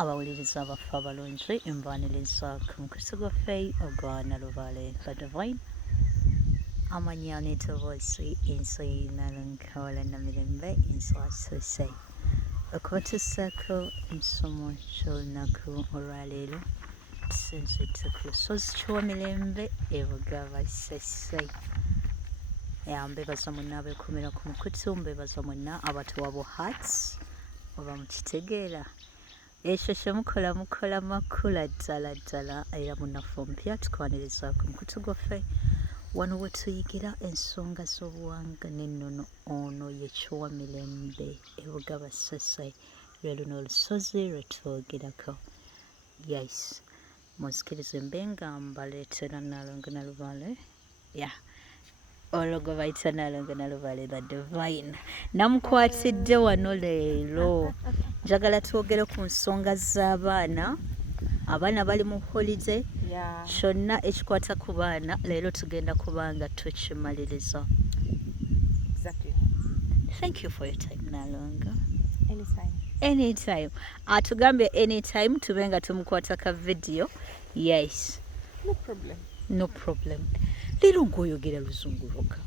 abawuliriza abaffe abalungi envaniriza ku mukristo gwaffe ogwa Nalubaale nga Divine amannya n'eddoboozi ensi Nalungi Namirembe enswasuse okubatussaako emisomo ky'olunaku olwaleero tusinzidde ku lusozi Kiwamirembe ebuga Basese. Mbebaza mwenna abeekumira ku mukutu, mbebaza mwenna abatuwa bu hearts oba mukitegeera ekyo kye mukola makula ddala ddala era munafu omupya tukwaniriza ku mukutu gwaffe wano we tuyigira ensonga z'obuwangwa n'ennono. Ono ye Kiwamirembe ebuga Basese lwe luno olusozi lwe twogerako. Yes, munzikirize mbe nga mbaleetera Nalungi Nalubaale olwo gwe bayita Nalungi Nalubaale the Divine. Namukwatidde wano leero njagala twogere ku nsonga z'abaana bali mu holiday. Kyonna ekikwata ku baana leero tugenda kubanga tukimaliriza. Exactly. Thank you for your time Nalungi. Anytime. Atugambye anytime tube nga tumukwata ka video. Yes. No problem. Leero ng'oyogera luzungu lwokka.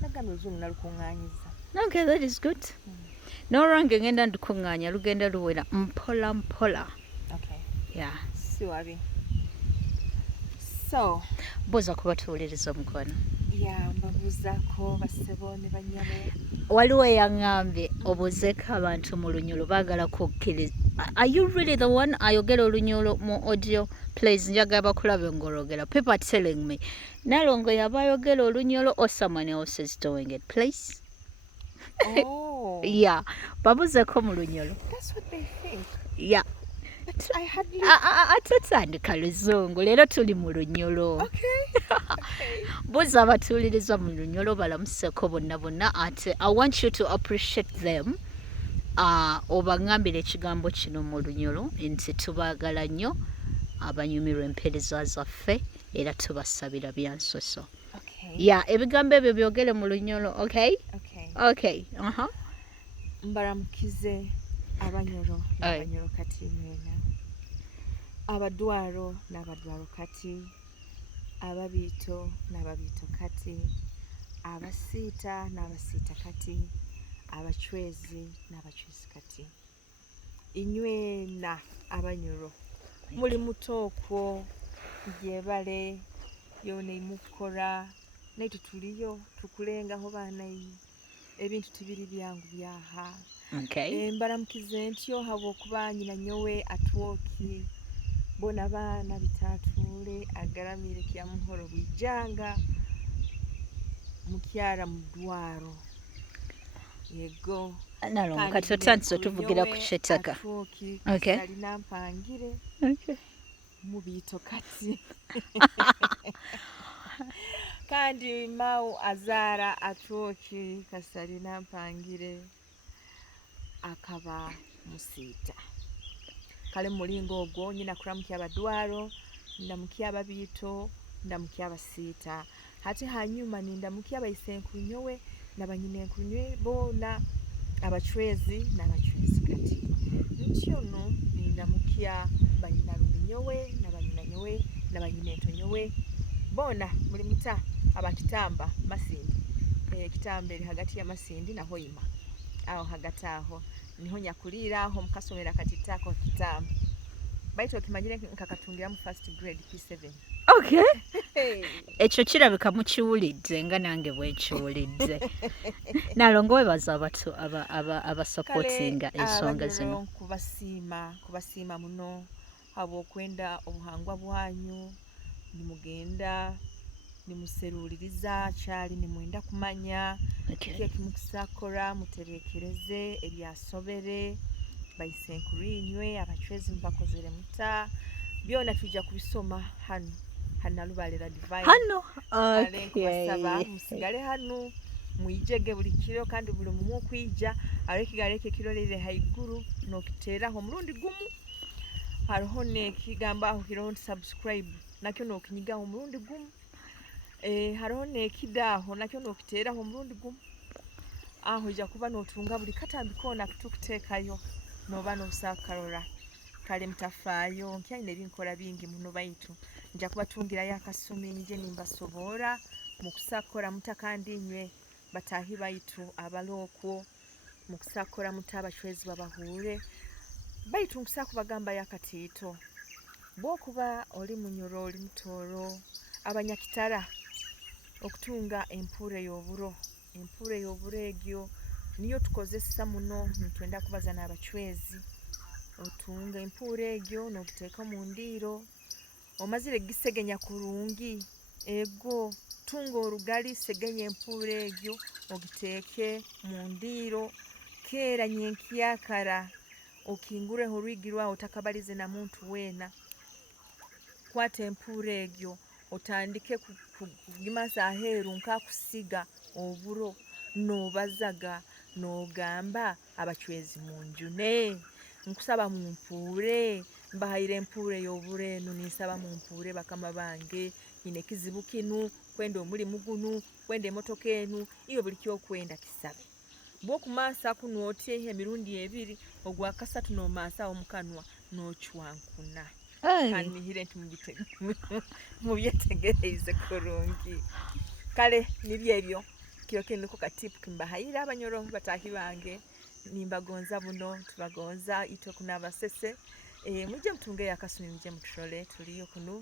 Nagambye oluzungu nalukuŋŋaanyiza. Okay, that is good. N'olwange ngenda ndukuŋŋaanya lugenda luwera mpola mpola. Okay. Yeah. Si wabi. So. Boza kubatuwuliriza mukwano. Mbabuuzaako bassebo ne bannyabo. Waliwo yaŋŋambye obuuzeeko abantu mu lunyolo baagala kukkiriza. Are you really the one ayogera olunyolo mu audio? Please njagala bakulabe ng'olwogera. People are telling me Nalongo yaba ayogera olunyolo or someone else is doing it. Please. Oh. Yeah. Babuuzeeko mu lunyolo. That's what they think. Yeah. But I hardly... Tutandika luzungu leero tuli mu lunyolo. Okay. Buuza abatuwuliriza mu lunyolo balamuseeko bonna ate I want you to appreciate them. Obaŋŋambira ekigambo kino mu lunyolo nti tubaagala nnyo abanyumirwa empeereza zaffe era tubasabira byansoso. Ebigambo ebyo byogere mu lunyolo. Okay. Mbaramukize abanyolo n'abanyolo kati mwena, abadwaro n'abadwaro kati, ababiito n'ababiito kati, abasiita n'abasiita kati, abachwezi n'abachwezi kati. Inywena abanyolo muli mutookwo gyebale yone mukora naye tutuliyo tukulengaho baanayi ebintu tibiri byangu byaha. Mbaramukize ntyo habw'okuba nyina nyowe atwoki bona baana bitatuule agaramire kya muhoro bwijanga mukyara mudwaro yego Nalongo kati otandise otuvugira ku ky'ettaka. Alina mpangire mu biito kati kandi mau azaara atwoki kasalina mpangire akaba musiita kale mulingo ogwo nyina kuramukya abadwaro ndamukya ababiito ndamukya abasiita hati hanyuma nindamukya abayisenkunyowe n'abanyinenkunywe boona abachwezi n'abachwezi kati ntyo no nindamukya banyina luminyowe n'abanyinanyowe n'abanyinentonyowe boona muli muta abakitamba Masindi kitamba eri hagati ya Masindi na Hoima aho hagati aho niho nyakulira aho mukasomera katitako kitamba baito kimanyire nkakatungira mu first grade P7. Ekyo kirabika mukiwulidde nga nange bwekiwulidde. Nalongo webaza abatu abasupportinga ensonga zino. Kubasiima muno habw'okwenda obuhangwa bwanyu nimugenda nimuseruliriza kyali nimwenda kumanya kimukusakora muterekereze ebyasobere bayisenkurinywe abachwezi mubakozere muta byona tujja kubisoma hano Nalubaale the Divine kubasaba musigale hano muyijege buli kiro kandi buli mumu okwijja alekigaleke kirolere haiguru nokiteeraho omulundi gumu hariho nekigamba aho kiriho nti subscribe nakyo nokinyigaho omulundi gumu hariho nekidaaho nakyo nokiteeraho omulundi gumu aho ija kuba notunga buli katambi koona kutukuteekayo noba nobusakarora kale mutafaayo nkyalina ebinkola bingi muno baitu nja kubatungirayo akasumi nje nimbasobola mu kusakkola mutakandinywe bataahi baitu abalookwo mu kusakkola muta abachwezi babahuule baitu nkusaa kubagambayo akatiito bw'okuba oli munyoro oli mutooro abanyakitara okutunga empuura ey'oburo egyo niyo tukozesa muno ntwenda kubaza n'abachwezi otunga empuura egyo n'ogiteeka mu ndiiro omazire gisegenya kurungi ego tunga orugali segenya empuura egyo ogiteeke mu ndiiro keera nyenkyakara okingureho olwigi lwawe otakabalize na muntu weena kwata empuura egyo otandike kugimaza aheeru nkakusiga oburo n'obazaga n'ogamba abachwezi munjune nkusaba mumpuure mbahayire empuura ey'oburo eno ninsaba mumpuure bakama bange nyine kizibu kinu kwenda omulimu gunu kwenda emotoka enu iyo buli kyokwenda kisabe bw'okumaasa kuno otye emirundi ebiri ogwakasatu n'omaasa omukanwa n'ochwankuna kanihire nti mubyetegereize kurungi kale nibyo ebyo kiyoke niko katipu kimbahayire abanyoro bataahi bange nimbagonza buno tubagonza itwe kuna abasese mujye mutunge yakasumi mujye muturole tuliyo kuno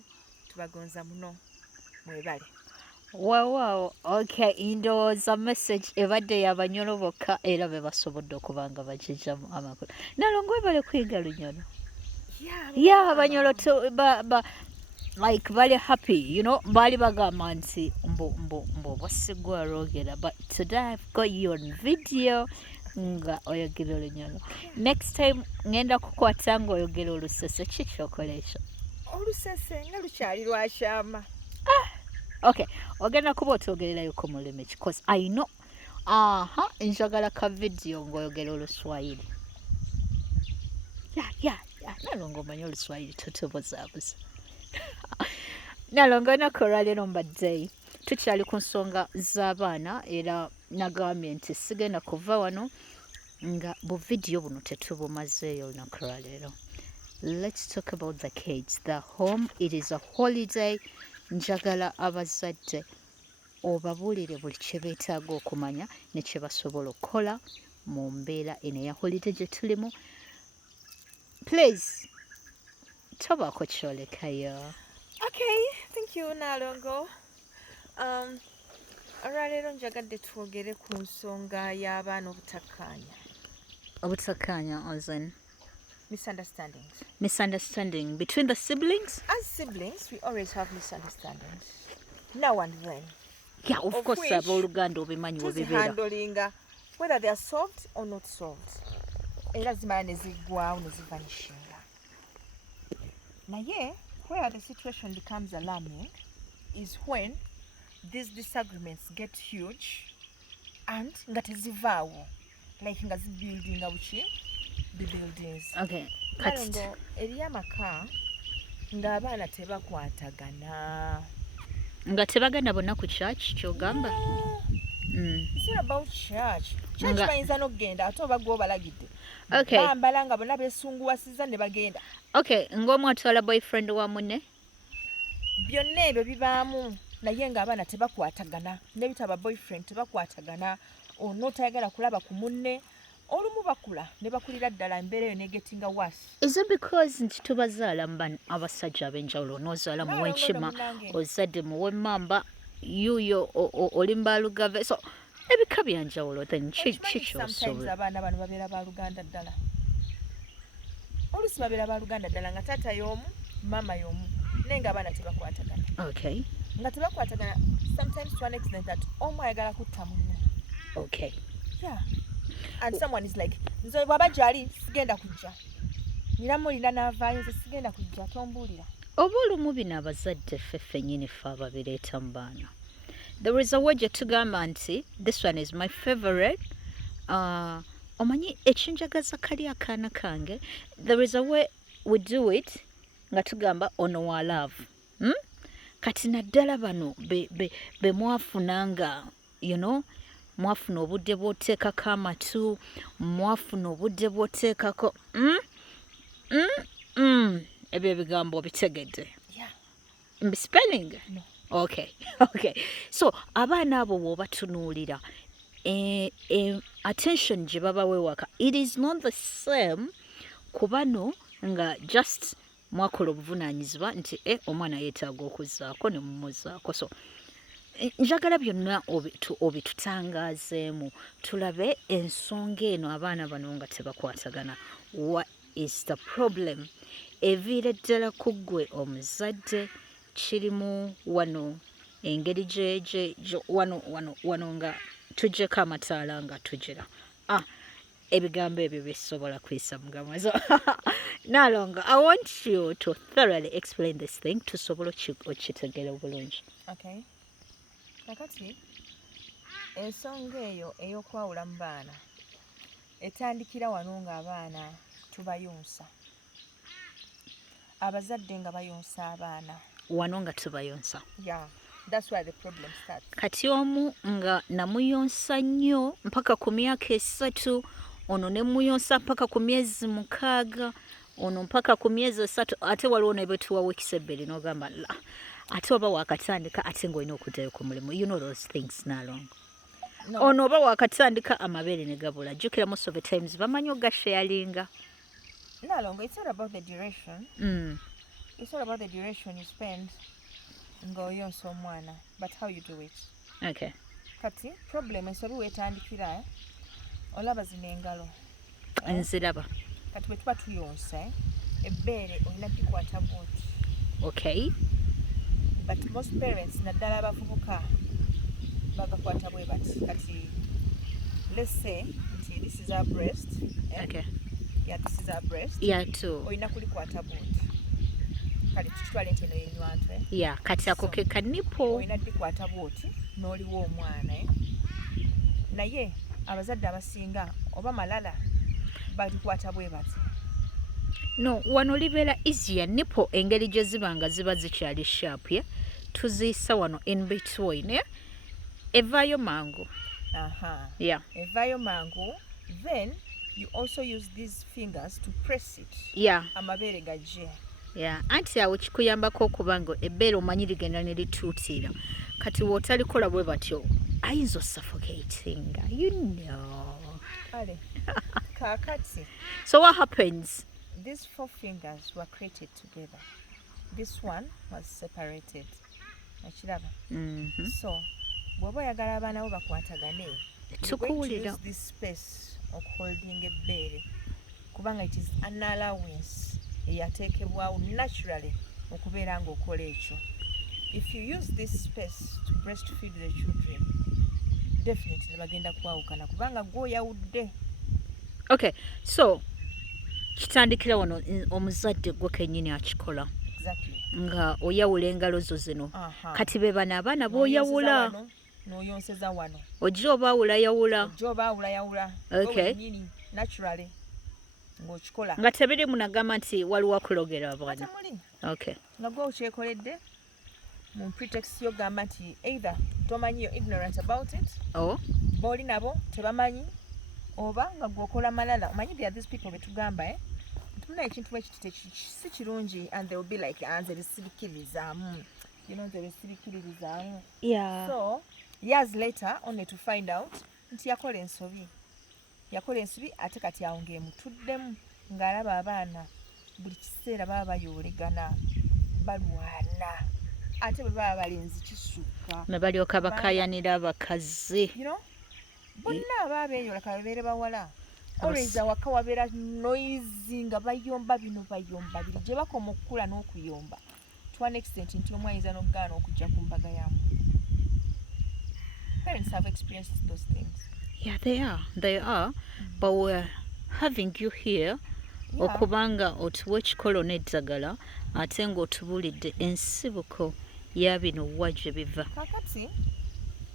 tubagonza muno mwebale. Wow, okay, ndowooza message ebadde y'abanyoro bokka era be basobodde okuba nga bagijjamu amakulu. Nalongo webale kuyiga lunyolo. Yeah, abanyoro like bali happy, you know, bali bagamba nti mbo basigwa rogera, but today I've got you on video nga oyogera olunyolo. Next time ngenda kukwata nga oyogera olusese kikyokola ekyo? Olusese nga lukyali lwakyama. Okay, ogenda kuba otwogererayo ku mulimi because I know njagala ka video ng'oyogera oluswayiri. Yeah. Nalongo omanyi oluswayiri totobozaabuza. Nalongo olunaku olwaleero mbadde tukyali ku nsonga z'abaana era nagambye nti sigenda kuva wano nga bu video buno tetubumazeeyo olunaku olwaleero. Let's talk about the kids. The home, it is a holiday. Njagala abazadde obabuulire buli kye beetaaga okumanya ne kye basobola okukola mu mbeera eno eya holiday gye tulimu. Please, tobaako kyolekayo. Okay, thank you Nalongo. Olwaleero njagadde twogere ku nsonga y'abaana obutakkaanya. Obutakkaanya as in? Misunderstanding between the siblings? As siblings, we always have misunderstandings. Now and then. Yeah, of course, abooluganda obimanyi bwe bibeera. Handling whether they are solved or not solved. Era zimala ne ziggwaawo ne zivanishinga. Naye, where the situation becomes alarming is when these disagreements get huge and nga tezivaawo. Like nga zibuildinga buki? The buildings. Okay. Nalongo eri amaka ng'abaana tebakwatagana. Nga tebagenda bonna ku church kyogamba? It's not about church. Church bayinza n'okugenda ate oba gwe obalagidde. Okay. Bambala nga bonna beesunguwasiza ne bagenda. Okay, ng'omu atwala boyfriend wa munne? Byonna ebyo bibaamu naye ng'abaana tebakwatagana. Ne bitaba boyfriend tebakwatagana. Ono tayagala kulaba ku munne. Olumu bakula ne bakulira ddala embeera eyo negetinga worse. Is it because nti tubazaala abasajja ab'enjawulo n'ozaala mu w'enkima ozadde mu w'emmamba yuyo oli mbaalugave so ebika byanjawulo then kikyosobola. Abaana bano babeera baaluganda ddala. Oluusi babeera baaluganda ddala nga taata y'omu maama y'omu naye ng'abaana tebakwatagana. Okay. Nga tebakwatagana sometimes to an extent that omu ayagala kutta munne. Okay. Yeah. And someone is like, nze bwaba gyali sigenda kujja. Niramulina n'avaayo nze sigenda kujja tombuulira. Oba olumu bino abazadde ffe nnyini ffe ababireeta mu baana. There is a way gye tugamba nti this one is my favorite. Omanyi ekinjagaza kali akaana kange. There is a way we do it nga tugamba ono wa love. Kati naddala bano be mwafuna nga, you know, mwafuna obudde bw'oteekako amatu, mwafuna obudde bw'oteekako ebyo ebigambo bitegedde Yeah. spelling No. okay so abaana abo bw'obatunuulira attention gye baba weewaka it is not the same ku bano nga just mwakola obuvunaanyizibwa nti omwana yeetaaga okuzzaako ne mumuzaako so njagala byonna obitutangaazeemu tulabe ensonga eno abaana bano nga tebakwatagana what is the problem eviira ddala ku ggwe omuzadde kirimu wano engeri wano nga tuggyeko amataala nga tugira ebigambo ebyo bisobola kwisa mugama so Nalonga, I want you to thoroughly explain this thing tusobola okitegeera obulungi. Okay. Kakati ensonga eyo ey'okwawula mu baana etandikira wano ng'abaana tubayonsa, abazadde nga bayonsa abaana wano nga tubayonsa. Yeah, that's where the problem starts. Kati omu nga namuyonsa nnyo mpaka ku myaka 3, ono ne muyonsa mpaka ku myezi 6, ono mpaka ku myezi 3, ate waliwo ne betuwa weeks ebbiri n'ogamba la ate oba wakatandika ate ng'olina okuddayo ku mulimu. You know those things Nalonga. No. Ono oba wakatandika amabeere ne gabula. Jjukira most of the times bamanyi ogasharinga. Nalonga, it's not about the duration. It's not about the duration you spend ng'oyonsa omwana, but how you do it. Okay. Kati problem ensobi weetandikira olaba zino engalo. Nziraba. Kati bwe tuba tuyonsa ebbeere olina dikwata bwoti. Okay. But most parents naddala abavubuka bagakwata bwe bati. Kati let's say nti this is our breast. Okay. Yeah, this is our breast. Yeah, too. Olina kulikwata bwoti. Kati tukitwale nti eno yenywantwe. Yeah, kati ako ke kanipo. Olina dikwata bwoti n'oliwa omwana. Naye abazadde abasinga oba malala balikwata bwe bati. No, wano libeera easier nipple engeri gye ziba nga ziba zikyali sharp ye tuziyisa wano in between evaayo mangu. Yeah. Evaayo mangu. Then you also use these fingers to press it. Yeah. Amabeere gajje. Yeah. Anti awo kikuyambako okuba nga ebbeere omanyi ligenda ne lituutiira. Kati w'otalikola bwe batyo ayinza osuffocatinga. You know. Ale. Kakati. So what happens? These 4 fingers were created together. This one was separated. Akiraba. So, bw'oba oyagala abaana bo bakwatagane, you're going to use this space of holding ebbeere kubanga it is an allowance eyateekebwawo naturally okubeera ng'okola ekyo. If you use this space to breastfeed the children, definitely bagenda kwawukana kubanga gw'oyawudde. Okay, so kitandikira wano omuzadde gwe kennyini akikola. Exactly. Nga oyawula engalo zo zino. Kati be bano abaana b'oyawula. N'oyonseza wano. Ojja obaawula yawula. Ojja obaawula yawula. Okay. Nyini, naturally. Ng'okikola. Nga tebiri munagamba nti waliwo akulogera abaana. Okay. Nga gwe okyekoledde mu pretext y'ogamba nti either tomanyi you're ignorant about it. Oh. Booli nabo tebamanyi. Oba nga gwokola malala omanyi there are these people betugamba tumuna ekintu ekiti si kirungi and they will be like nze bisirikirizaamu, you know, nze bisirikirizaamu. Yeah. So years later only to find out nti yakola ensobi ate kati awo ng'emutuddemu ng'alaba abaana buli kiseera baba bayoolegana balwana ate bwe baba balenzi kisukka ne balyoka bakayanira abakazi. You know? Bonna ababeeyola kabeere bawala. Always awaka wabeera noisy nga bayomba bino bayomba biri gye bakoma okukula n'okuyomba to an extent nti omu ayinza n'okugaana okujja ku mbaga yamu. Parents have experienced those things. Yeah, they are. But we're having you here okubanga otuwa ekikolo n'eddagala ate ng'otubulidde ensibuko ya bino wa gye biva. Kakati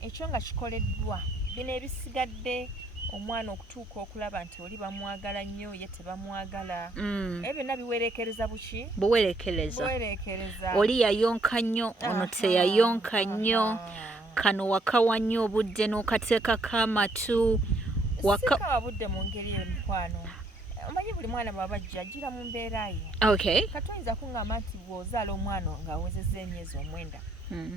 ekyo nga kikoleddwa bino ebisigadde omwana okutuuka okulaba nti oli bamwagala nnyo ye tebamwagala. Ebyo byonna biwerekereza buki? Buwerekereza. Oli yayonka nnyo ono teyayonka nnyo. Kano wakawa nnyo obudde n'okateekako amatu. Sikawa budde mu ngeri eyo mukwano. omanyi buli mwana bw'abajja ajjira mu mbeera ye. Okay. Katoyinza kuŋŋamba nti bw'ozaala omwana ng'awezezza emyezi 9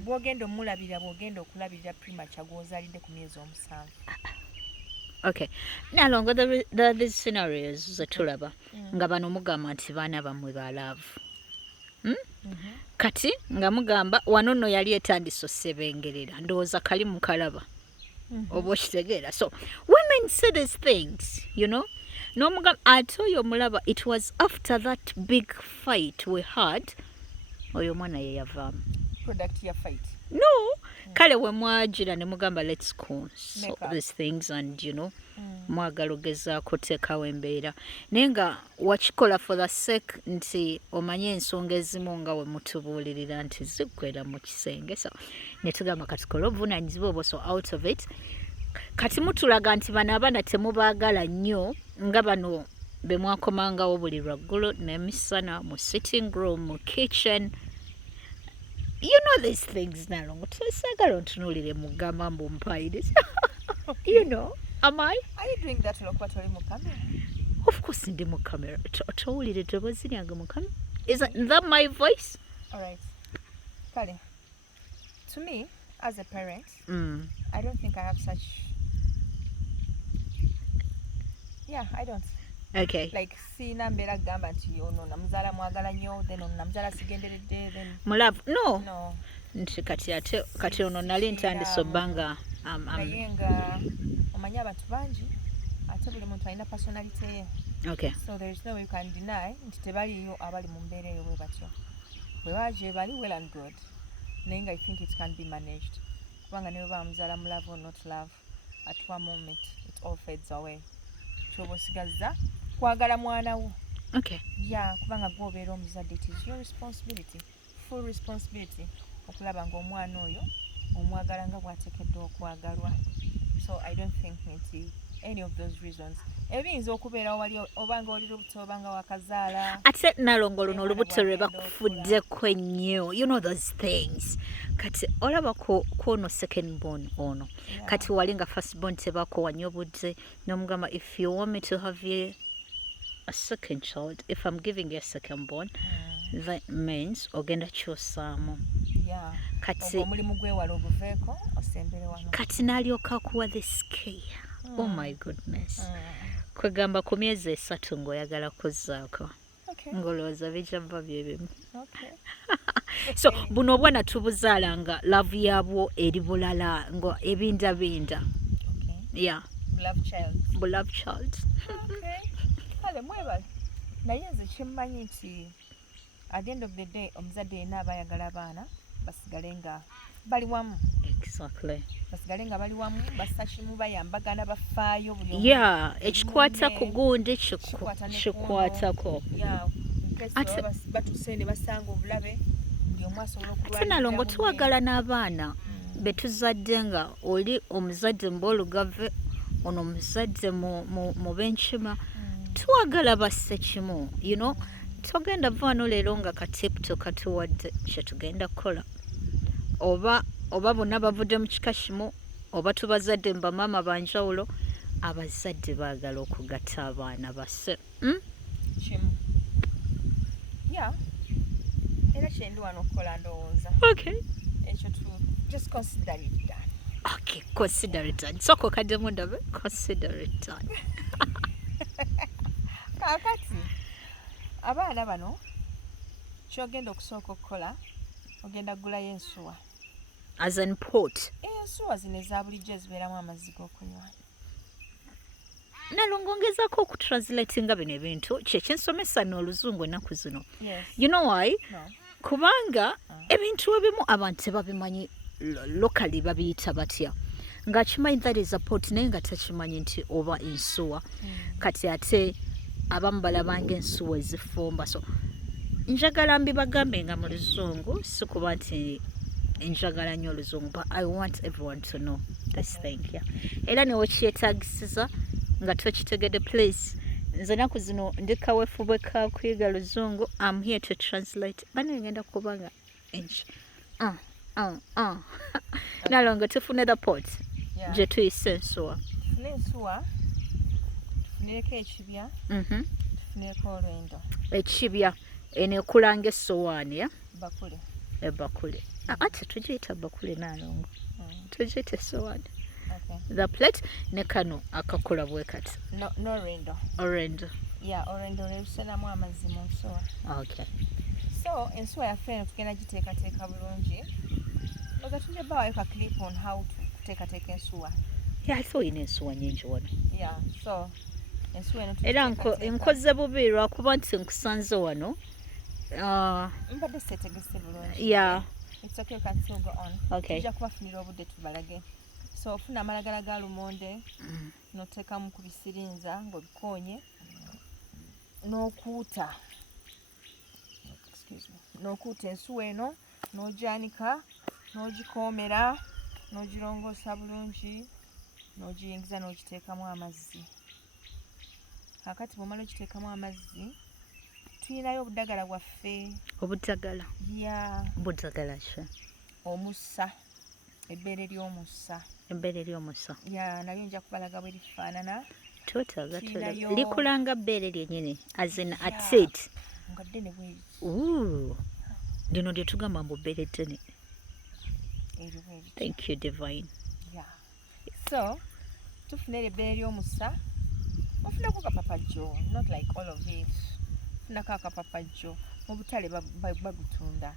bw'ogenda omulabirira bw'ogenda okulabirira premature gw'ozaalidde ku myezi 7. Okay. Nalongo, there are these scenarios zetulaba nga bano mugamba nti baana bammwe ba love. Kati nga mugamba wano nno yali etandise osebengerera ndowooza kali mu kalaba oba okitegeera. So women say these things, you know. N'omugamba ate oyo omulaba, it was after that big fight we had oyo omwana ye yavaamu. Product ya fight. No, kale we mwajira ne mugamba let's console these things and you know mwagala ogezaako teekawo embeera naye nga wakikola for the sake nti omanye ensonga ezimu nga we mutubuulirira nti ziggwera mu kisenge. So ne tugamba katukole obuvunaanyizibwa obwo, so out of it kati mutulaga nti bano abaana temubaagala nnyo nga bano be mwakomangawo buli lwaggulo n'emisana mu sitting room mu kitchen. You know these things Nalongo. Tosagala ontunuulire mugamba mbu mpaire. You know, am I? Are you doing that olwokuba toli mu camera? Of course ndi mu camera. Towulire eddoboozi lyange mu camera? Isn't that my voice? All right. Kale, to me, as a parent, I don't think I have such... Yeah, I don't. Okay. Like, sina mbeera gamba nti ono namuzaala mwagala nnyo, then ono namuzaala sigenderedde, then... Mulavu? No. No. Nti kati ono nali ntandise obbanga... naye nga omanyi abantu bangi ate buli muntu alina personality ye. Okay. So there is no way you can deny nti tebaliyo abali mu mbeera eyo bwe batyo. Bwe baje bali well and good. Naye nga I think it can be managed. Kubanga ne bwe bamuzaala mu love or not love, at one moment it all fades away. Kyoba osigazza kwagala mwana wo. Okay. Yeah, kubanga gwe obeera omuzadde, it is your responsibility, full responsibility okulaba ng'omwana oyo omwagala nga bw'ateekeddwa okwagalwa. So I don't think nti any of those reasons ebiyinza okubeerawo wali obanga oli lubuto obanga wakazaala. Ate Nalongo luno olubuto lwe bakufuddeko ennyo, you know those things. Kati olaba kwono second born ono. Yeah. Kati wali nga first born tebakuwanya obudde n'omugamba if you want me to have a second child, if I'm giving you a second born, that means ogenda kyosaamu. Yeah. Kati omulimu gwewala oguveeko osembere wano. Kati n'alyoka akuwa the scare. Oh my goodness. Kwegamba ku myezi 3 ng'oyagala kuzzaako. Okay. Ng'olowooza bijja bba bye bimu. Okay. So buno obwana tubuzaala nga love yabwo eri bulala nga ebindabinda. Okay. Yeah. Beloved child. Okay. Kale mwebale. Naye nze kimmanyi nti at the end of the day omuzadde yenna aba ayagala abaana basigale nga bali wamu. Exactly. Basigale nga bali wamu bassa kimu bayambagana bafaayo buli omu. Yeah, ekikwata ku gundi kikwatako. Yeah. Ate batuuse ne basanga obulabe buli omu asobola okulwalira. Ate Nalongo tuwagala n'abaana be tuzadde nga oli omuzadde mbolugave ono omuzadde mu b'enkima tuwagala basse kimu, you know. Togenda vaano leero nga katipto katuwadde kye tugenda kukola oba bonna bavudde mu kika kimu oba tubazadde mu bamaama banjawulo, abazadde baagala okugatta abaana basse. Kimu. Yeah. Era kyendi wano okukola ndowooza. Okay. Ekyo just consider it done. Okay, consider it done. Soko kaddemu ndabe, consider it done. Kaakati abaana bano kyogenda okusooka okukola ogenda kugulayo ensuwa. As in port. Ensuwa zino eza bulijjo zibeeramu amazzi g'okunywa. Nalongo ngezaako okutranslatinga bino ebintu kyekinsomesa n'oluzungu ennaku zino. Yes. You know why? No. Kubanga ebintu ebimu abantu tebabimanyi locally babiyita batya. Ng'akimanyi that is a port naye nga takimanyi nti oba ensuwa. Kati ate abamu balabanga ensuwa ezifumba. So njagala mbibagambe nga mu luzungu si kuba nti njagala nnyo oluzungu, but I want everyone to know this thing. Yeah. Era ne wekyetagisiza nga tokitegedde please. Nze naku zino ndi kaweefube ka kuyiga luzungu. I'm here to translate. Bano ngenda kubanga enchi. Nalongo tufune the port. Yeah. Gye tuyise ensuwa. Tufune tufunireko ekibya tufunireko olwendo ekibya enekulanga essowaani ya bakule ebakule ate tugiyita bakule Nalongo tugiyita essowaani okay the plate ne kano akakola bwe kati n'olwendo orendo olwendo lwerusenamu amazzi mu nsuwa okay so ensuwa yaffe eno tugenda giteekateeka bulungi oza tujja bawayo ka clip on how kuteekateeka ensuwa ate olina ensuwa nyingi wano so ensuwa eno era nkoze bubi lwakuba nti nkusanze wano mbadde seetegese bulungi it's okay, we can still go on. Okay. Tujja kubafunira obudde tubalage. So ofuna amalagala ga lumonde n'oteekamu ku bisirinza ng'obikonye n'okuuta ensuwa eno n'ogyanika n'ogikoomera n'ogirongoosa bulungi n'ogiyingiza n'ogiteekamu amazzi. Kakati bw'omala ogiteekamu amazzi tuyinayo obudagala bwaffe. Obudagala? Budagala ki? Omusa, ebbeere ly'omusa. Ebbeere ly'omusa? Nalyo nja kubalaga bwe lifaanana. Twetaaga likulanga bbeere lyennyini as in at it. Nga ddene bweri. Lino lye tugamba mbu bbeere ddene. Eryo bweri. Thank you divine. So tufuna ebbeere ly'omusa. Ofunako kapapajjo, not like all of it. Ofunako akapapajjo mu butale bagutunda.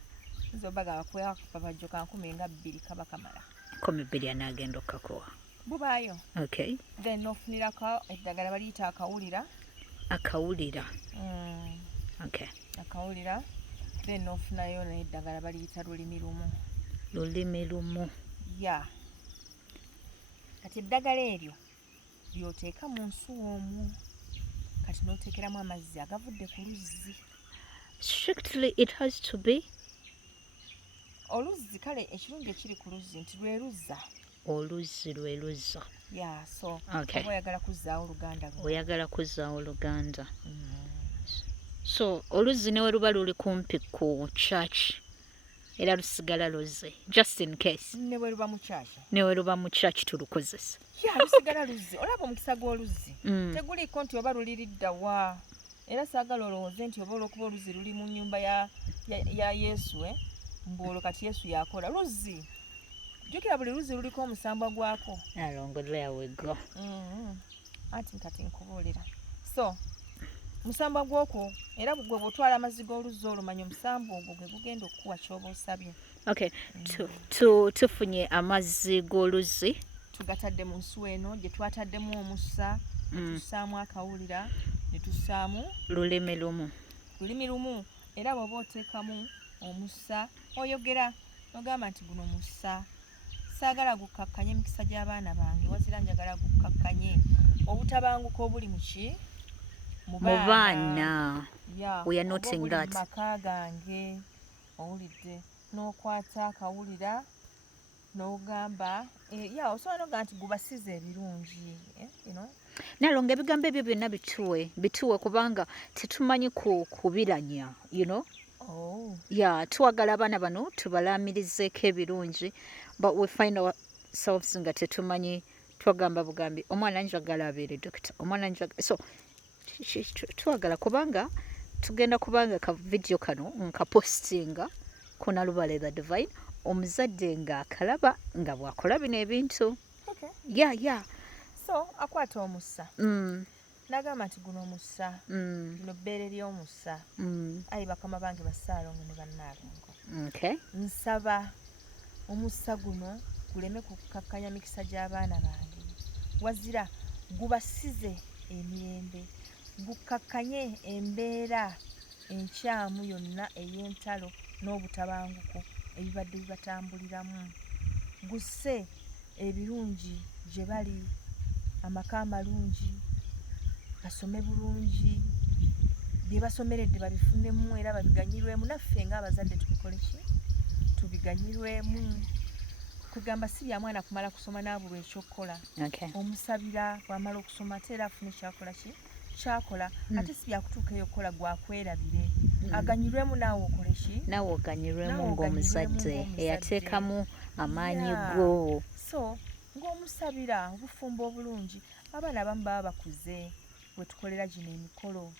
Nze obagamba kuwa akapapajjo ka 10 kaba kamala. 12 anaagenda okakowa. Bubaayo. Okay. Then ofunirako eddagala baliyita akawulira. Akawulira. Okay. Akawulira. Then ofunayo n'eddagala baliyita lulimi lumu. Lulimi lumu. Kati eddagala eryo lyoteeka mu nsuwa omwo. Kati n'oteekeramu amazzi agavudde ku luzzi. Strictly it has to be? Oluzzi kale ekirungi ekiri ku luzzi nti lwe luzza. Oluzzi lwe luzza. So okay. Oyagala kuzzaawo Oluganda. Oyagala kuzzaawo Oluganda. So oluzzi ne we luba luli kumpi ku church era lusigala luzzi just in case. Ne we luba mu church. Ne we luba mu church tulukozesa. Lusigala luzzi. Olaba omukisa gw'oluzzi. Teguliiko nti oba luliridda wa. Era saagala olowooze nti oba olw'okuba oluzzi luli mu nnyumba ya Yesu mbolo kati Yesu yakola luzzi. Jukira buli luzzi luliko omusambwa gwako. Nalongo there we go. Ati kati nkubuulira. So musambwa gwoko era gwe bw'otwala amazzi g'oluzzi olumanya omusambwa ogwo gwe gugenda okukuwa ky'oba osabye. Okay. Tufunye amazzi g'oluzzi. Tugatadde mu nsuwa eno gye twataddemu omusa. Tussaamu akawulira ne tussaamu lulimi lumu. Era bw'oba oteekamu omusa oyogera ogamba nti guno musa saagala gukkakkanye emikisa gy'abaana bange wazira njagala gukkakkanye obutabanguko obuli mu baana. We are noting that. Maka gange owulidde n'okwata akawulira n'ogamba osobola n'ogamba nti gubasize ebirungi. Nalongo ebigambo ebyo byonna bituwe kubanga tetumanyi kubiranya twagala abaana bano tubalaamirizeeko ebirungi but we find ourselves nga tetumanyi twagamba bugambi omwana njagala abeere dokita so twagala kubanga tugenda kubanga ka video kano nkapostinga ku Nalubale the Divine omuzadde ng'akalaba nga bw'akola bino ebintu. So akwata omusa n'agamba nti guno omusa lino bbeere ly'omusa ayi bakama bange Basaalongo ne Bannaalongo. Nsaba omusa guno guleme kukkakkanya mikisa gy'abaana bange wazira gubasize emirembe gukkakkanye embeera enkyamu yonna ey'entalo n'obutabanguko ebibadde bibatambuliramu gusse ebirungi gye bali amaka amalungi basome bulungi bye basomeredde babifunemu era babiganyirwemu naffe ng'abazadde tubiganyirwemu. Kugamba si bya mwana kumala kusoma n'abulwa ekyokukola. Omusabira bw'amala okusoma ate era afune kyakola ate si byakutuuka eyo okukola gwakwerabire aganyirwemu naawe okole naawe oganyirwemu ng'omuzadde eyateekamu amaanyi go. So ng'omusabira obufumbo obulungi abaana abamu baba bakuze we tukolera gino emikolo.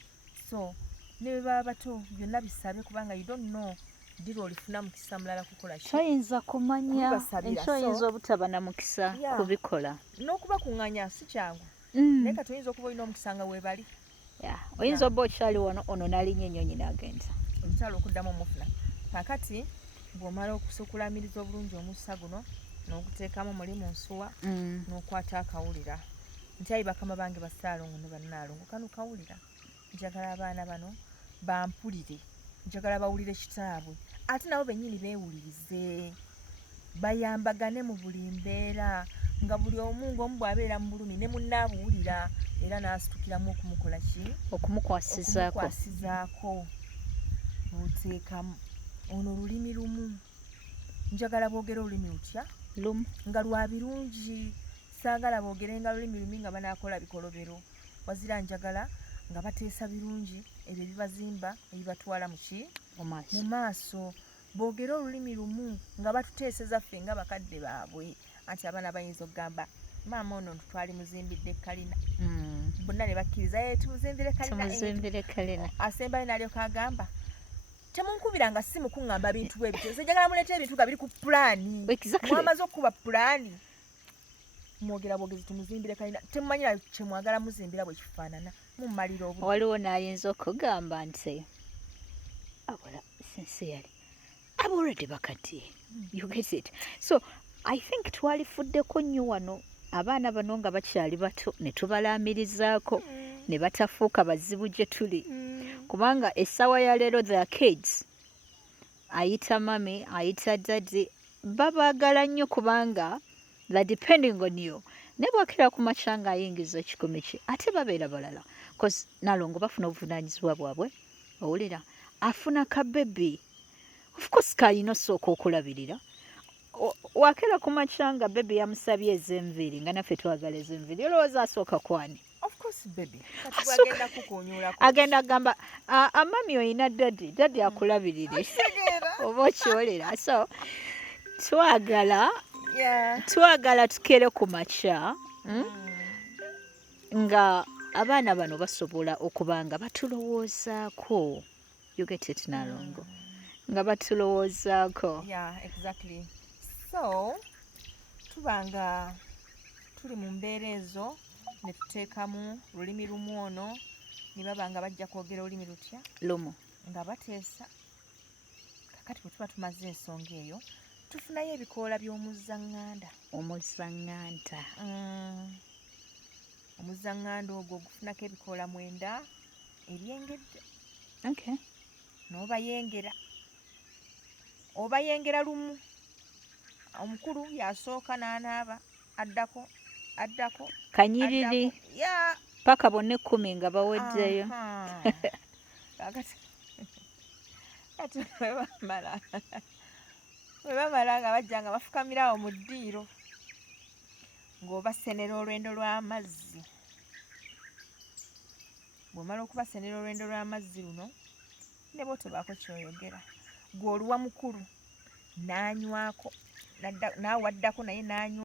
So ne bwe baba bato byonna bisabe kubanga you don't know diri olifuna mukisa mulala kukola ki. Toyinza kumanya Kubibasabira. ekyo oyinza obutaba na mukisa Yeah. kubikola. N'okubakuŋŋaanya si kyangu. Naye kati oyinza okuba olina omukisa nga weebali. Oyinza oba okyali wano ono n'alinnya ennyonyi n'agenda. Olutalo okuddamu omufuna. Kaakati bw'omala okusukulamiriza obulungi omusa guno n'oguteekamu muli mu nsuwa n'okwata akawulira. Nti ayi bakama bange basaalongo ne bannaalongo kano kawulira. Njagala abaana bano bampulire. Njagala bawulire kitaabwe. Ate nabo bennyini beewulirize. Bayambagane mu buli mbeera nga buli omu ng'omu bw'abeera mu bulumi ne munnaabuwulira era n'asitukiramu okumukola ki? Okumukwasizaako. Oteekamu. Ono olulimi lumu. Njagala boogera olulimi lutya? Lumu. Nga lwa birungi. Saagala boogere nga lulimi lumi nga banaakola bikolobero. Wazira njagala nga bateesa birungi ebyo ebibazimba ebibatwala mu ki? Mu maaso. Boogere olulimi lumu nga batuteeseza ffe nga bakadde baabwe. Anti abaana bayinza okugamba maama ono twali muzimbidde kalina. Bonna ne bakkiriza tumuzimbire kalina. Asembayo n'alyoka agamba temunkubira nga si mukuŋŋamba bintu bwe bityo. Nze njagala muleete ebintu nga biri ku pulaani. Mwamaze okuba pulaani. Mwogera bwogezi tumuzimbire kalina. Temumanyira kye mwagala muzimbira bwe kifaanana. Mummalira obudde. Waliwo n'ayinza okugamba nti abula sincerely I've already bakati. You get it? So I think twalifuddeko nnyo wano abaana bano nga bakyali bato ne tubalaamirizaako ne batafuuka bazibu gye tuli. Kubanga essaawa ya leero the kids ayita mami ayita daddy babaagala nnyo kubanga they're depending on you. Ne bwakira ku makya ng'ayingiza ekikumi kye ate babeera balala cause nalongo bafuna obuvunaanyizibwa bwabwe owulira afuna ka bebi of course kaalina osooka okulabirira wakera ku makya nga bebi yamusabye ez'enviiri nga naffe twagala ez'enviiri olowooza asooka kwani? Of course baby. Kati bwagenda kukunyuulako. Agenda agamba amami oyina daddy akulabirire oba okyolera. So twagala tukere ku makya nga abaana bano basobola okuba nga batulowoozaako. You get it Nalongo? Nga batulowoozaako. Yeah, exactly. So tubanga tuli mu mbeera ezo ne tuteekamu lulimi lumu ono ne baba nga bajja kwogera olulimi lutya? Lumu. Nga bateesa. Kakati bwe tuba tumaze ensonga eyo tufunayo ebikoola by'omuzzaŋŋanda. Omuzzaŋŋanda ogwo gufunako ebikoola 9 ebyengedde. Okay. Obayengera lumu. Omukulu yasooka n'anaaba addako. Kanyiriri. Paka bonna 10 nga baweddeyo. Kati bwe bamala nga bajja nga bafukamira awo mu ddiiro ng'obasenera olwendo lw'amazzi. Bw'omala okubasenera olwendo lw'amazzi luno ne bo tobaako kyoyogera. Gw'oluwa mukulu n'anywako naawe waddako naye n'anywa.